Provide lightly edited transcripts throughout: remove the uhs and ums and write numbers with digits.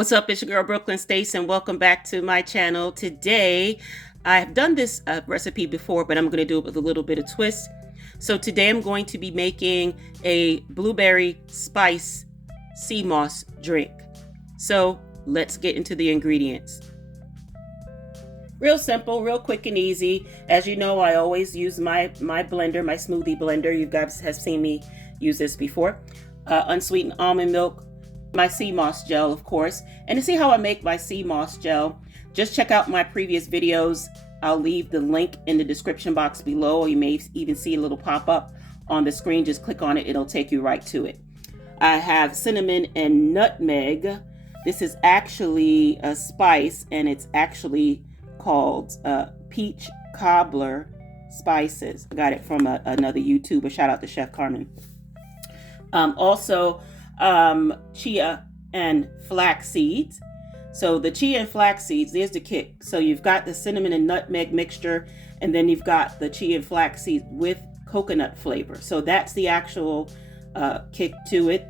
What's up? It's your girl Brooklyn Stace, and welcome back to my channel. Today, I've done this recipe before, but I'm going to do it with a little bit of twist. So today I'm going to be making a blueberry spice sea moss drink. So let's get into the ingredients. Real simple, real quick and easy. As you know, I always use my blender, my smoothie blender. You guys have seen me use this before. Unsweetened almond milk, my sea moss gel, of course. And to see how I make my sea moss gel, just check out my previous videos. I'll leave the link in the description box below, or you may even see a little pop-up on the screen. Just click on it, it'll take you right to it. I have cinnamon and nutmeg. This is actually a spice, and it's actually called peach cobbler spices. I got it from another YouTuber. Shout out to Chef Carmen. Also chia and flax seeds. So the chia and flax seeds, there's the kick. So you've got the cinnamon and nutmeg mixture, and then you've got the chia and flax seeds with coconut flavor. So that's the actual kick to it.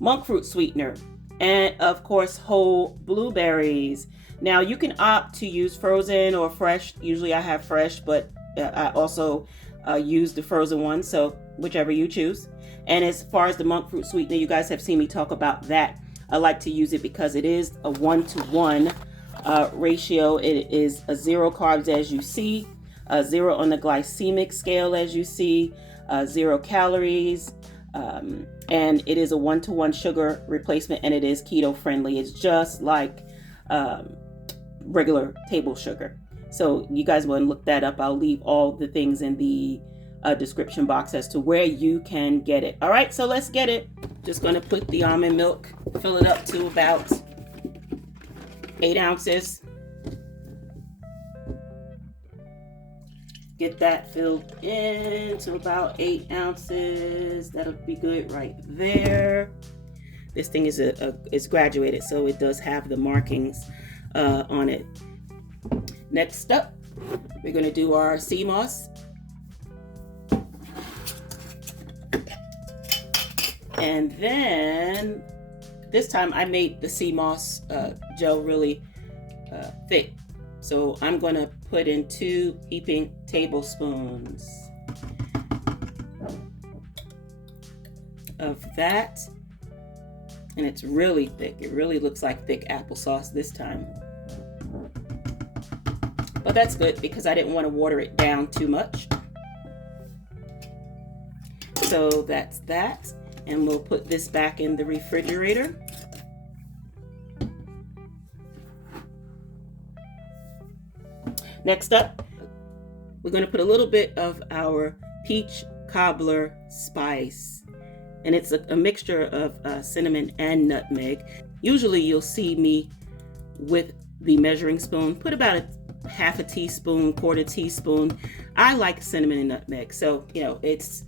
Monk fruit sweetener, and of course whole blueberries. Now you can opt to use frozen or fresh. Usually I have fresh, but I also use the frozen one, so whichever you choose. And as far as the monk fruit sweetener, you guys have seen me talk about that. I like to use it because it is a 1-to-1 ratio. It is a 0 carbs, as you see, 0 on the glycemic scale, as you see, 0 calories, and it is a 1-to-1 sugar replacement, and it is keto friendly. It's just like regular table sugar. So you guys want to look that up. I'll leave all the things in the description box as to where you can get it. All right, so let's get it. Just going to put the almond milk, fill it up to about 8 ounces. Get that filled into about 8 ounces. That'll be good right there. This thing is graduated, so it does have the markings on it. Next up, we're going to do our sea moss. And then this time I made the sea moss gel really thick. So I'm going to put in 2 heaping tablespoons of that. And it's really thick. It really looks like thick applesauce this time. But that's good because I didn't want to water it down too much. So that's that. And we'll put this back in the refrigerator. Next up, we're going to put a little bit of our peach cobbler spice. And it's a mixture of cinnamon and nutmeg. Usually you'll see me with the measuring spoon. Put about a half a teaspoon, quarter teaspoon. I like cinnamon and nutmeg. So, you know, it's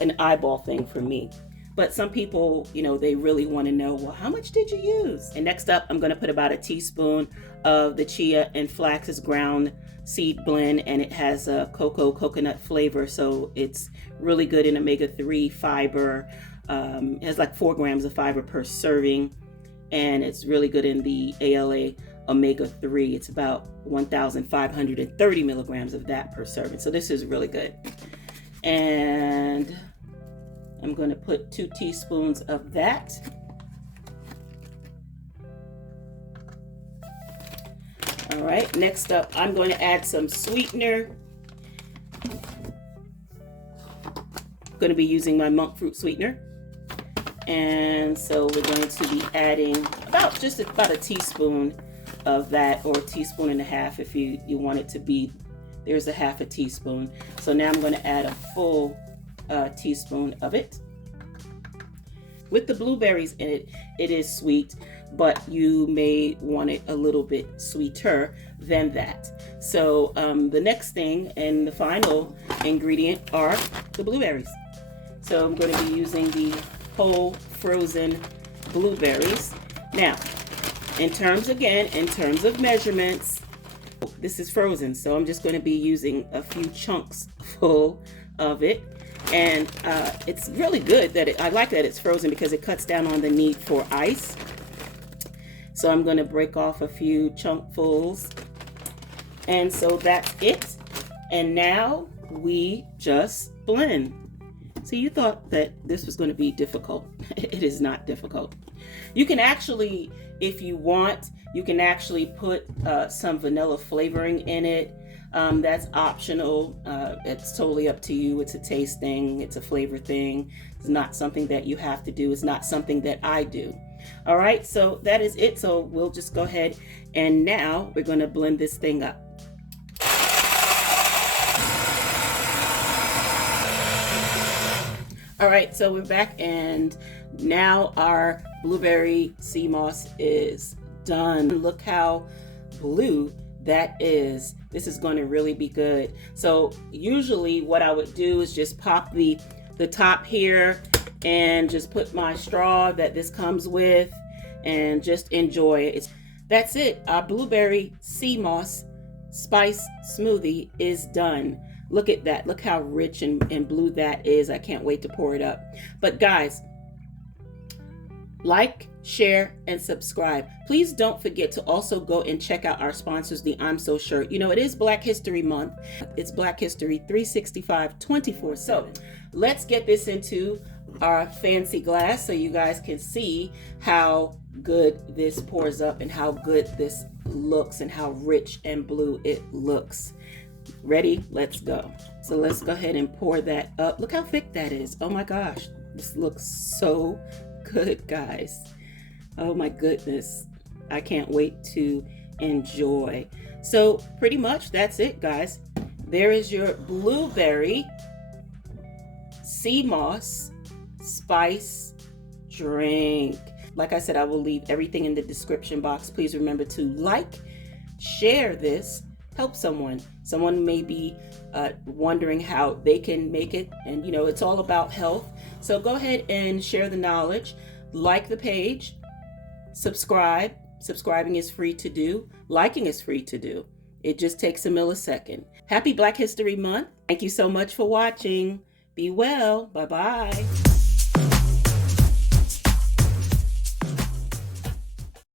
an eyeball thing for me. But some people, you know, they really want to know, well, how much did you use? And next up, I'm going to put about a teaspoon of the chia and flax's ground seed blend, and it has a coconut flavor, so it's really good in omega-3 fiber. It has like 4 grams of fiber per serving, and it's really good in the ALA omega-3. It's about 1,530 milligrams of that per serving, so this is really good. And I'm going to put 2 teaspoons of that. All right, next up, I'm going to add some sweetener. I'm going to be using my monk fruit sweetener. And so we're going to be adding just about a teaspoon of that, or a teaspoon and a half if you want it to be. There's a half a teaspoon. So now I'm going to add a full teaspoon of it. With the blueberries in it, it is sweet, but you may want it a little bit sweeter than that. So the next thing and the final ingredient are the blueberries. So I'm going to be using the whole frozen blueberries. Now, in terms of measurements, this is frozen, so I'm just going to be using a few chunks full of it. And it's really good that I like that it's frozen because it cuts down on the need for ice. So I'm going to break off a few chunkfuls. And so that's it. And now we just blend. So you thought that this was going to be difficult. It is not difficult. You can actually, if you want, you can actually put some vanilla flavoring in it. That's optional. It's totally up to you. It's a taste thing. It's a flavor thing. It's not something that you have to do. It's not something that I do. All right, so that is it. So we'll just go ahead and now we're going to blend this thing up. All right, so we're back and now our blueberry sea moss is done. Look how blue that is. This is going to really be good. So usually what I would do is just pop the top here and just put my straw that this comes with and just enjoy it. That's it. Our blueberry sea moss spice smoothie is done. Look at that. Look how rich and blue that is. I can't wait to pour it up. But guys, like, share, and subscribe. Please don't forget to also go and check out our sponsors, the I'm So shirt. You know, it is Black History Month. It's Black History 365, 24/7. So let's get this into our fancy glass so you guys can see how good this pours up and how good this looks and how rich and blue it looks. Ready? Let's go. So let's go ahead and pour that up. Look how thick that is. Oh my gosh. This looks so good, guys. Oh my goodness. I can't wait to enjoy. So pretty much that's it, guys. There is your blueberry sea moss spice drink. Like I said, I will leave everything in the description box. Please remember to like, share this, help someone. Someone may be wondering how they can make it. And you know, it's all about health. So go ahead and share the knowledge. Like the page. Subscribe. Subscribing is free to do. Liking is free to do. It just takes a millisecond. Happy Black History Month. Thank you so much for watching. Be well. Bye-bye.